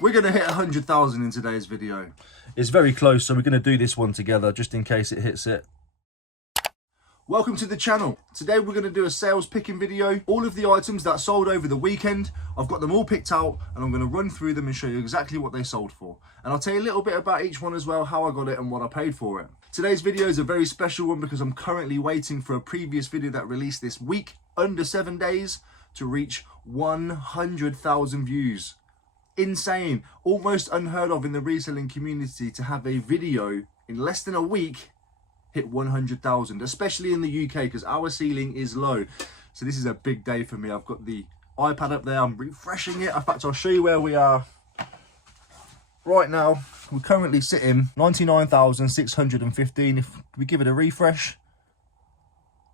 We're going to hit 100,000 in today's video. It's very close, so we're going to do this one together just in case it hits it. Welcome to the channel. Today we're going to do a sales picking video. All of the items that sold over the weekend, I've got them all picked out and I'm going to run through them and show you exactly what they sold for. And I'll tell you a little bit about each one as well, how I got it and what I paid for it. Today's video is a very special one because I'm currently waiting for a previous video that released this week, under 7 days, to reach 100,000 views. Insane, almost unheard of in the reselling community to have a video in less than a week hit 100,000, especially in the UK because our ceiling is low. So this is a big day for me. I've got the iPad up there, I'm refreshing it. In fact, I'll show you where we are right now. We're currently sitting 99,615. If we give it a refresh,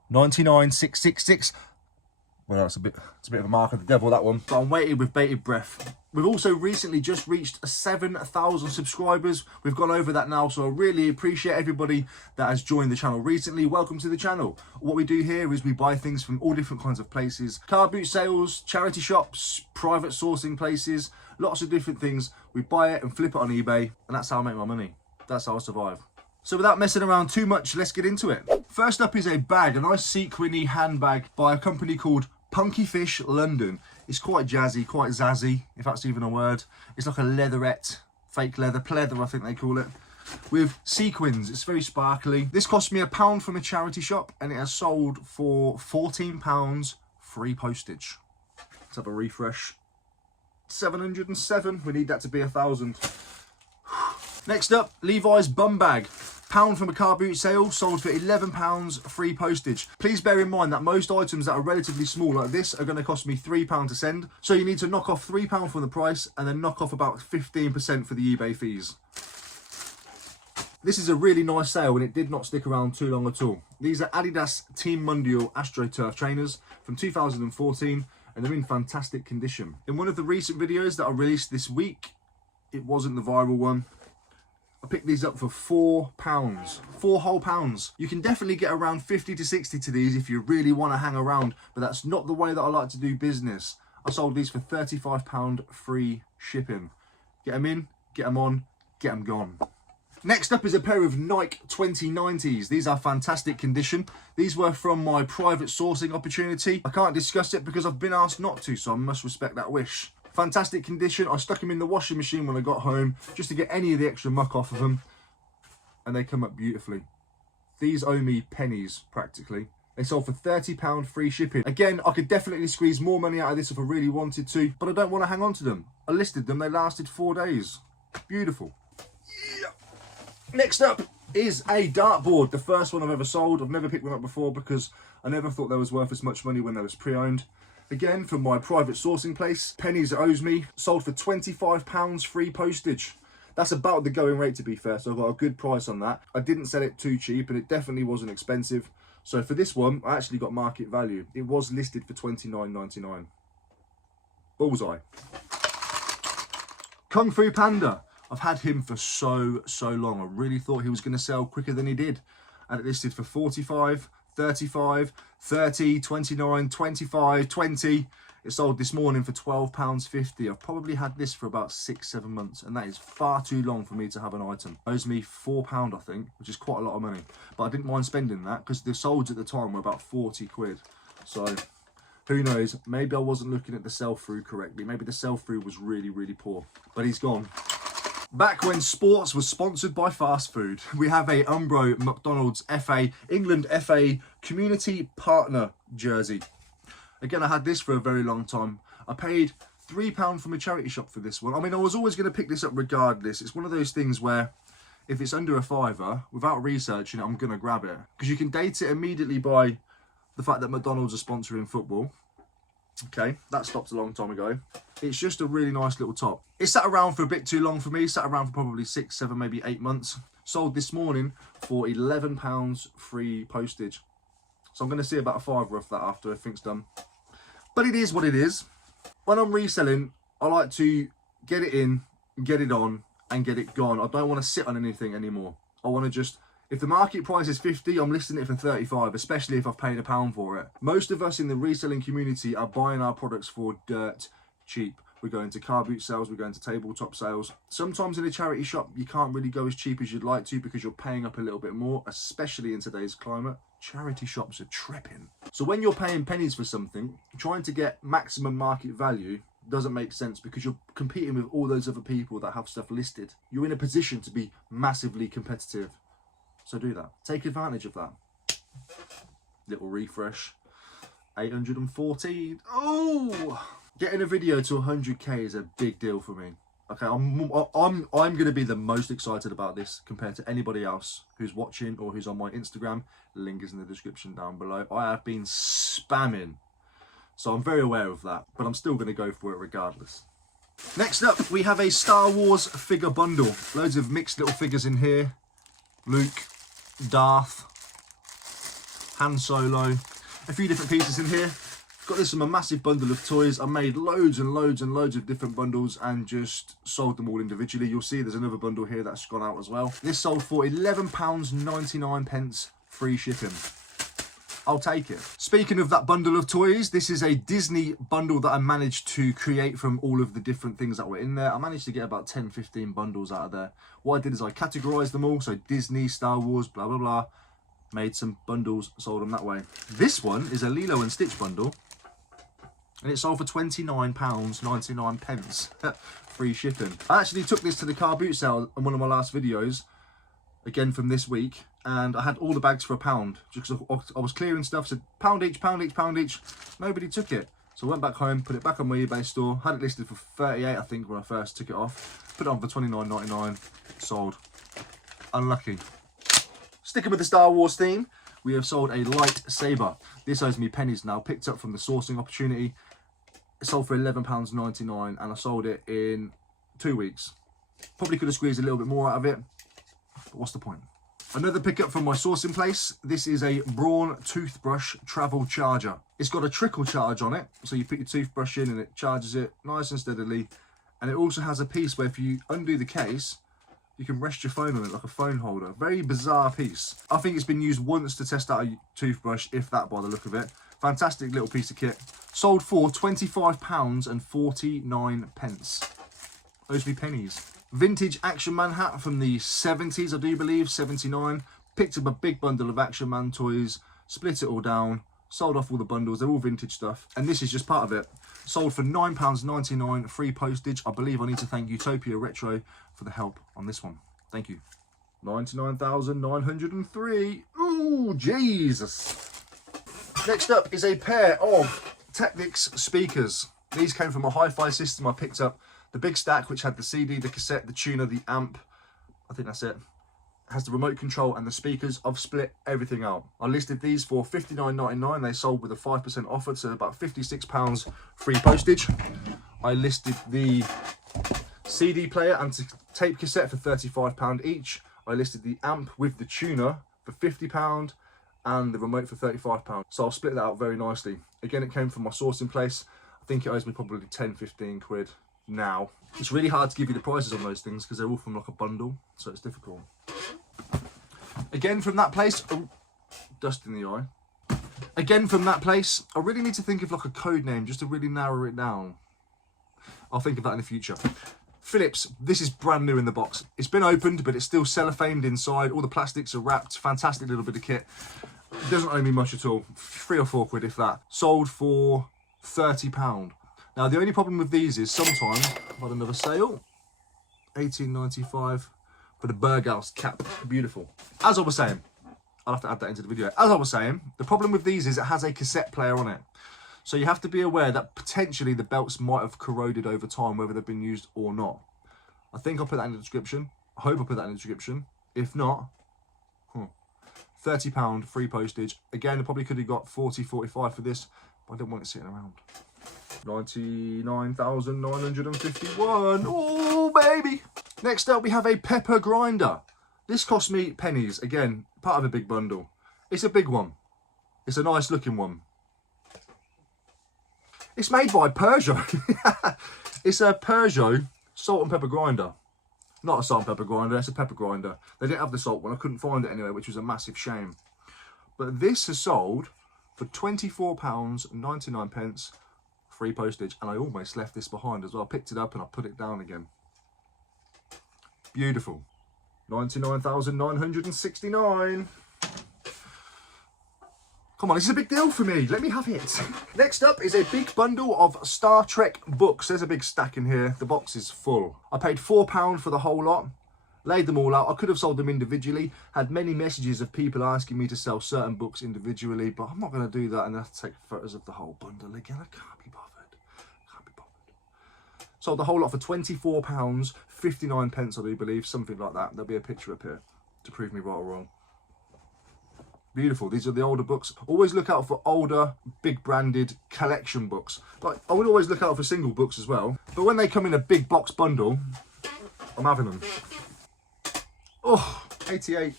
99,666. Well, it's a bit of a mark of the devil, that one. But I'm waiting with bated breath. We've also recently just reached 7,000 subscribers. We've gone over that now, so I really appreciate everybody that has joined the channel recently. Welcome to the channel. What we do here is we buy things from all different kinds of places. Car boot sales, charity shops, private sourcing places, lots of different things. We buy it and flip it on eBay, and that's how I make my money. That's how I survive. So without messing around too much, let's get into it. First up is a bag, a nice sequiny handbag by a company called Punky Fish London. It's quite jazzy, quite zazzy, if that's even a word. It's like a leatherette, fake leather, pleather I think they call it, with sequins. It's very sparkly. This cost me £1 from a charity shop and it has sold for £14 free postage. Let's have a refresh. 707, we need that to be 1,000. Next up, Levi's bum bag. £1 from a car boot sale, sold for £11 free postage. Please bear in mind that most items that are relatively small like this are going to cost me £3 to send. So you need to knock off £3 from the price and then knock off about 15% for the eBay fees. This is a really nice sale and it did not stick around too long at all. These are Adidas Team Mundial AstroTurf trainers from 2014 and they're in fantastic condition. In one of the recent videos that I released this week, it wasn't the viral one, I picked these up for £4, £4 whole pounds. You can definitely get around 50 to 60 to these if you really want to hang around, but that's not the way that I like to do business. I sold these for £35 free shipping. Get them in, get them on, get them gone. Next up is a pair of Nike 2090s. These are fantastic condition. These were from my private sourcing opportunity. I can't discuss it because I've been asked not to, so I must respect that wish. Fantastic condition. I stuck them in the washing machine when I got home just to get any of the extra muck off of them. And they come up beautifully. These owe me pennies, practically. They sold for £30 free shipping. Again, I could definitely squeeze more money out of this if I really wanted to, but I don't want to hang on to them. I listed them, they lasted 4 days. Beautiful. Yeah. Next up is a dartboard, the first one I've ever sold. I've never picked one up before because I never thought they was worth as much money when they was pre-owned. Again, from my private sourcing place, pennies it owes me, sold for £25 free postage. That's about the going rate, to be fair, so I got a good price on that. I didn't sell it too cheap and it definitely wasn't expensive. So for this one, I actually got market value. It was listed for £29.99. Bullseye. Kung Fu Panda. I've had him for so long. I really thought he was going to sell quicker than he did. And it listed for 45, 35, 30, 29, 25, 20. It sold this morning for £12.50. I've probably had this for about 6-7 months, and that is far too long for me to have an item. It owes me £4, I think, which is quite a lot of money. But I didn't mind spending that because the solds at the time were about 40 quid. So who knows? Maybe I wasn't looking at the sell-through correctly. Maybe the sell-through was really poor. But he's gone. Back when sports was sponsored by fast food, we have a Umbro McDonald's FA, England FA Community Partner jersey. Again, I had this for a very long time. I paid £3 from a charity shop for this one. I mean, I was always going to pick this up regardless. It's one of those things where if it's under a £5, without researching it, I'm going to grab it. Because you can date it immediately by the fact that McDonald's are sponsoring football. Okay, that stopped a long time ago. It's just a really nice little top. It sat around for a bit too long for me. Sat around for probably 6, 7, maybe 8 months. Sold this morning for £11 free postage. So I'm going to see about a £5 off that after everything's done. But it is what it is. When I'm reselling, I like to get it in, get it on, and get it gone. I don't want to sit on anything anymore. I want to just, if the market price is 50, I'm listing it for 35, especially if I've paid £1 for it. Most of us in the reselling community are buying our products for dirt cheap. we're going to car boot sales, we're going to tabletop sales. Sometimes in a charity shop, you can't really go as cheap as you'd like to because you're paying up a little bit more, especially in today's climate. Charity shops are tripping. So when you're paying pennies for something, trying to get maximum market value doesn't make sense because you're competing with all those other people that have stuff listed. You're in a position to be massively competitive. So do that. Take advantage of that. Little refresh. 814. Oh! Getting a video to 100k is a big deal for me. Okay, I'm going to be the most excited about this compared to anybody else who's watching or who's on my Instagram. Link is in the description down below. I have been spamming, so I'm very aware of that, but I'm still going to go for it regardless. Next up, we have a Star Wars figure bundle. Loads of mixed little figures in here. Luke, Darth, Han Solo, a few different pieces in here. Got this from a massive bundle of toys. I made loads and loads and loads of different bundles and just sold them all individually. You'll see there's another bundle here that's gone out as well. This sold for £11.99, free shipping. I'll take it. Speaking of that bundle of toys, this is a Disney bundle that I managed to create from all of the different things that were in there. I managed to get about 10-15 bundles out of there. What I did is I categorized them all. So Disney, Star Wars, blah, blah, blah. Made some bundles, sold them that way. This one is a Lilo and Stitch bundle. And it sold for £29.99, free shipping. I actually took this to the car boot sale on one of my last videos, again from this week, and I had all the bags for £1, just because I was clearing stuff, said pound each, pound each, pound each. Nobody took it. So I went back home, put it back on my eBay store, had it listed for 38, I think, when I first took it off. Put it on for £29.99, sold. Unlucky. Sticking with the Star Wars theme, we have sold a lightsaber. This owes me pennies now, picked up from the sourcing opportunity. It sold for £11.99 and I sold it in 2 weeks. Probably could have squeezed a little bit more out of it, but what's the point? Another pickup from my sourcing place. This is a Braun toothbrush travel charger. It's got a trickle charge on it, so you put your toothbrush in and it charges it nice and steadily. And it also has a piece where if you undo the case, you can rest your phone on it like a phone holder. Very bizarre piece. I think it's been used once to test out a toothbrush, if that, by the look of it. Fantastic little piece of kit. Sold for £25.49. Owes me pennies. Vintage Action Man hat from the 70s, I do believe, 79. Picked up a big bundle of Action Man toys, split it all down, sold off all the bundles. They're all vintage stuff. And this is just part of it. Sold for £9.99, free postage. I believe I need to thank Utopia Retro for the help on this one. Thank you. 99,903. Ooh, Jesus. Next up is a pair of Technics speakers. These came from a hi-fi system. I picked up the big stack, which had the CD, the cassette, the tuner, the amp. I think that's it. It has the remote control and the speakers. I've split everything out. I listed these for £59.99. They sold with a 5% offer, so about £56 free postage. I listed the CD player and tape cassette for £35 each. I listed the amp with the tuner for £50 and the remote for £35. So I'll split that out very nicely. Again, it came from my sourcing place. I think it owes me probably 10-15 quid now. It's really hard to give you the prices on those things because they're all from like a bundle, so it's difficult. Again from that place, oh, dust in the eye. Again from that place, I really need to think of like a code name just to really narrow it down. I'll think of that in the future. Philips, this is brand new in the box. It's been opened, but it's still cellophaned inside. All the plastics are wrapped. Fantastic little bit of kit. It doesn't owe me much at all. 3 or 4 quid, if that. Sold for £30. Now, the only problem with these is sometimes I've had another sale. £18.95 for the Berghaus cap. Beautiful. As I was saying, I'll have to add that into the video. As I was saying, the problem with these is it has a cassette player on it. So you have to be aware that potentially the belts might have corroded over time, whether they've been used or not. I think I'll put that in the description. I hope I'll put that in the description. If not, £30 free postage. Again, I probably could have got 40, 45 for this, but I didn't want it sitting around. 99,951. Oh, baby. Next up, we have a pepper grinder. This cost me pennies. Again, part of a big bundle. It's a big one. It's a nice looking one. It's made by Peugeot. It's a Peugeot salt and pepper grinder. Not a salt and pepper grinder, it's a pepper grinder. They didn't have the salt one, I couldn't find it anyway, which was a massive shame. But this has sold for £24.99, free postage. And I almost left this behind as well. I picked it up and I put it down again. Beautiful. 99,969. Come on, this is a big deal for me. Let me have it. Next up is a big bundle of Star Trek books. There's a big stack in here. The box is full. I paid £4 for the whole lot. Laid them all out. I could have sold them individually. Had many messages of people asking me to sell certain books individually, but I'm not going to do that and have to take photos of the whole bundle again. I can't be bothered. Can't be bothered. Sold the whole lot for £24, 59 pence, I do believe, something like that. There'll be a picture up here to prove me right or wrong. Beautiful. These are the older books. Always look out for older, big branded collection books. Like, I would always look out for single books as well, but when they come in a big box bundle, I'm having them. Oh, 88.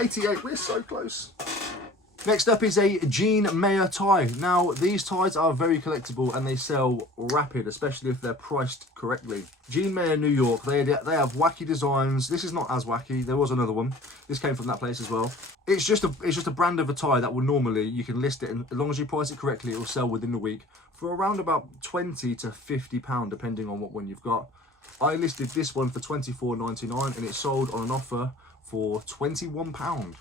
88, we're so close. Next up is a Jean Mayer tie. Now, these ties are very collectible and they sell rapid, especially if they're priced correctly. Jean Mayer, New York, they have wacky designs. This is not as wacky. There was another one. This came from that place as well. It's just a brand of a tie that will normally, you can list it, and as long as you price it correctly, it will sell within the week for around about £20 to £50, depending on what one you've got. I listed this one for £24.99 and it sold on an offer for £21.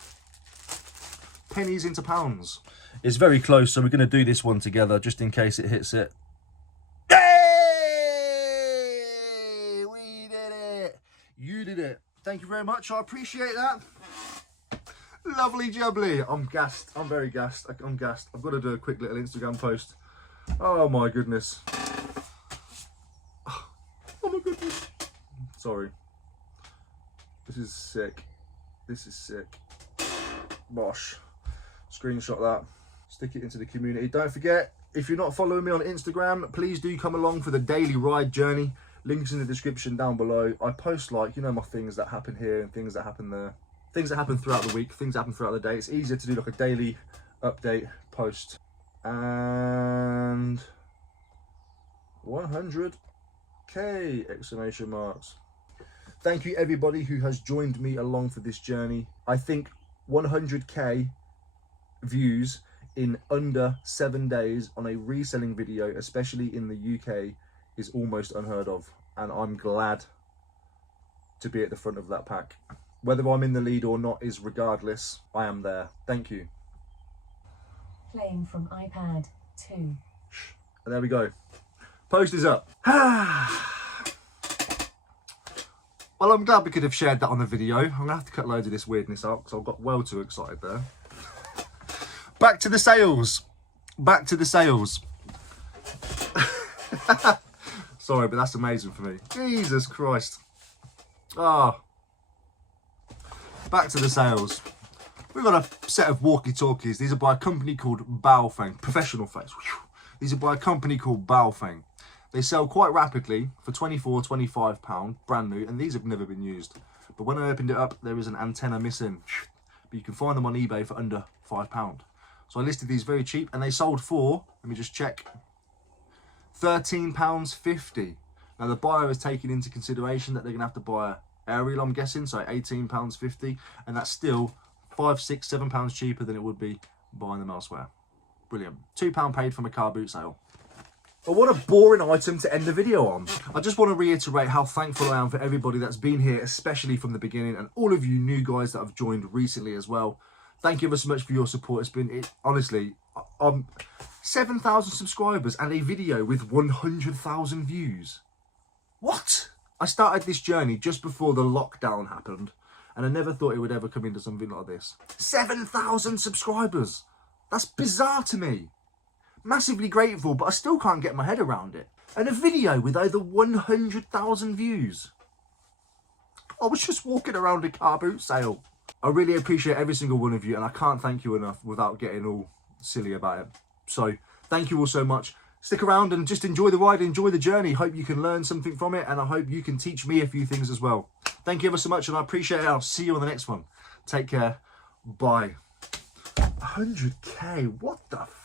Pennies into pounds. It's very close, so we're going to do this one together just in case it hits it. Hey! We did it! You did it. Thank you very much. I appreciate that. Lovely jubbly. I'm gassed. I'm very gassed. I'm gassed. I've got to do a quick little Instagram post. Oh my goodness. Oh my goodness. Sorry. This is sick. This is sick. Bosh. Screenshot that. Stick it into the community. Don't forget, if you're not following me on Instagram, please do come along for the daily ride journey. Links in the description down below. I post, like, you know, my things that happen here and things that happen there. Things that happen throughout the week, things that happen throughout the day. It's easier to do like a daily update post. And 100k exclamation marks. Thank you everybody who has joined me along for this journey. I think 100k views in under 7 days on a reselling video, especially in the UK, is almost unheard of, and I'm glad to be at the front of that pack. Whether I'm in the lead or not is regardless. I am there. Thank you. Playing from iPad 2. And there we go. Post is up. Well, I'm glad we could have shared that on the video. I'm going to have to cut loads of this weirdness out because I got well too excited there. Back to the sales. Back to the sales. Sorry, but that's amazing for me. Jesus Christ. Ah. Back to the sales. We've got a set of walkie-talkies. These are by a company called Baofeng. Professional face. These are by a company called Baofeng. They sell quite rapidly for £24, £25, brand new, and these have never been used. But when I opened it up, there is an antenna missing. But you can find them on eBay for under £5. So I listed these very cheap, and they sold for, let me just check, £13.50. Now the buyer is taking into consideration that they're going to have to buy a aerial, I'm guessing, so £18.50, and that's still £5, £6, £7 cheaper than it would be buying them elsewhere. Brilliant. £2 paid from a car boot sale. But what a boring item to end the video on. I just want to reiterate how thankful I am for everybody that's been here, especially from the beginning, and all of you new guys that have joined recently as well. Thank you ever so much for your support. It's been, honestly, 7,000 subscribers and a video with 100,000 views. What? I started this journey just before the lockdown happened, and I never thought it would ever come into something like this. 7,000 subscribers. That's bizarre to me. Massively grateful, but I still can't get my head around it. And a video with over 100,000 views. I was just walking around a car boot sale. I really appreciate every single one of you, and I can't thank you enough without getting all silly about it. So, thank you all so much. Stick around and just enjoy the ride, enjoy the journey. Hope you can learn something from it, and I hope you can teach me a few things as well. Thank you ever so much, and I appreciate it. I'll see you on the next one. Take care. Bye. 100k, what the f